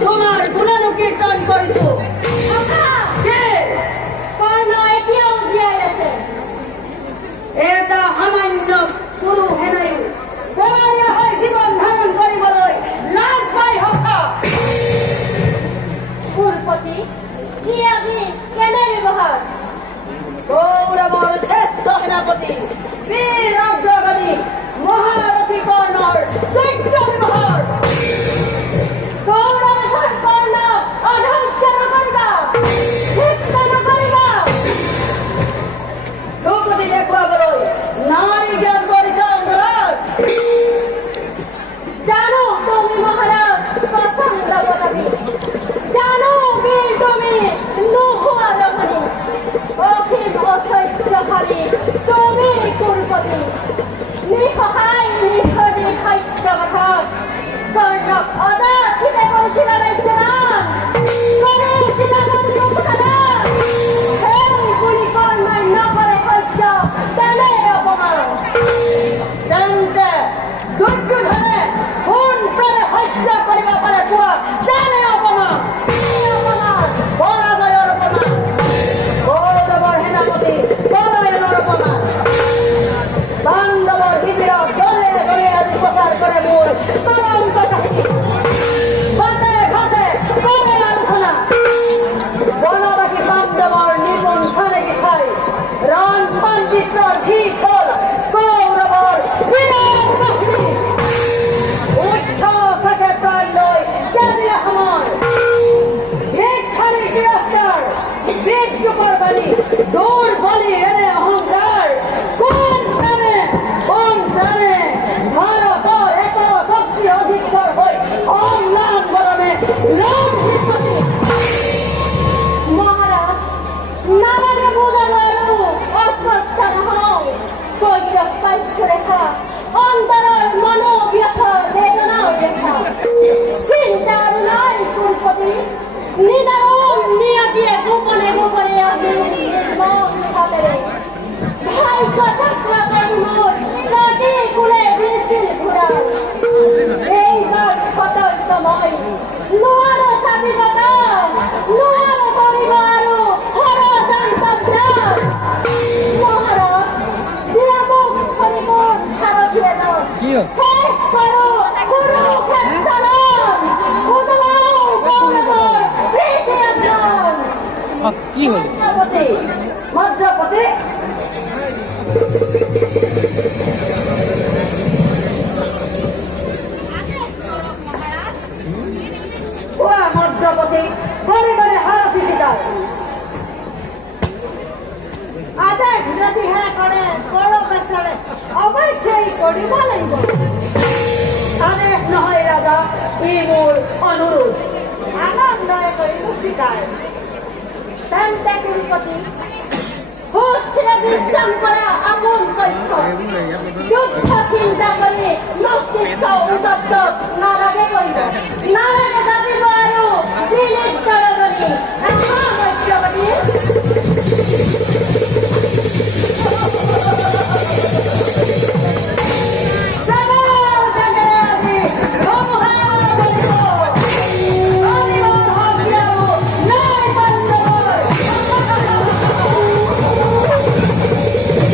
তোমাৰ গুণানুকীৰ্তন কৰিছো এটা সামান্য গুৰু হেনায়ু বলাৰিয়া হয় জীবন ধাৰণ কৰিবলৈ লাজ পাই হকা কুলপতি কি আজি কেনে ব্যৱহাৰ গৌৰৱৰ শ্ৰেষ্ঠ সেনাপতি বীৰ অগ্ৰগণী মহাৰথী কৰ্ণৰ যোগ্য ব্যৱহাৰ গৌৰৱেশ্বৰ কৰ্ণ অধৈৰ্য নকৰিবা চিত্ত নকৰিবা দ্ৰৌপদী দেখুৱাবলৈ নাৰী জ্ঞান কৰিছ অংগৰাজ জানো তুমি মহাৰাজ প্ৰচণ্ড বলবী জানো বীৰ তুমি নোহোৱা ৰমণী অসীম ঐশ্বৰ্যশালী তুমি কুলপতি নিসহায় নিৰ্ভৰী সত্যকথক কৰ্ণক অদাখিতে কৈছিলা ৰাজ্যনাথ কৰিছিলা বন্ধুসাধন সেই বুলি কৰ্ণই নকৰে সহ্য তেনে অপমান তেন্তে দুৰ্যোধনে কোন প্ৰাণে হত্যা কৰিব পাৰে কোৱা তেনে অপমান পৰাজয়ৰ অপমান গৌৰৱৰ সেনাপতি পলায়নৰ অপমান পাণ্ডৱৰ শিবিৰত দলে দলে আজি প্ৰচাৰ কৰে মোৰ চূড়ান্ত কাহিনী ঘাটে ঘাটে কৰে আলোচনা বনবাসী পাণ্ডৱৰ নিপুণ চানেকি খাই ৰণ পাণ্ডিত্যৰ ঠিক হ'ল গৌৰৱৰ বিৰাট বাহিনী উদ্ধ থাকে প্ৰাণ লৈ কেবিয়া সময় ভিক্ষাৰী তিৰস্কাৰ বিদ্ৰোহৰ বাণী দূৰ বলি এনে অহংকাৰ কোন প্ৰাণে ভাৰতৰ এক শক্তি অধিক্ষৰ হৈ অম্লান বৰণে লাভ বিপত্তি মহাৰাজ নালাগে বুজাব আৰু অস্পষ্ট নহওঁ কৈতক পাইশ্বৰেখা অন্তৰৰ মনোব্যথ বেদনাও দেখা চিন্তা আৰু নাই কুলপতি নিদাৰুণ নিয়তিয়ে গোপনে গোপনে আমি নিৰ্মল ভাৱেৰে ভাগ্য চক্ৰ কৰি মোৰ ৰাতি কুলে বৃষ্টিৰ ঘূৰাল এইবাৰ সতৰ্ক মই নোৱাৰো চাপিব নোৱাৰো কৰিব আৰু ষড়যন্ত্ৰ মহাৰাজ দিয়া মোক কৰিব সাৰথিয়ে যাওঁ শেষ কৰোঁ কুৰুক্ষেত্ৰম উদলাও গৌৰৱৰ প্ৰীতি আন্দোলন কি হল মদ্ৰপতি কোৱা মদ্ৰপতি ঘৰে ঘৰে সাৰথি জিকায় আদেশ যদিহে কৰে গৌৰৱেশ্বৰে অৱশ্যেই কৰিব লাগিব আদেশ নহয় ৰাজা ই মোৰ অনুৰোধ আনন্দৰে কৰি মুচিকায় তেন্তে কুলপতি সুস্থিৰে বিশ্ৰাম কৰা আপোন তথ্য যুদ্ধ চিন্তা কৰি মস্তিষ্ক উত্তপ্ত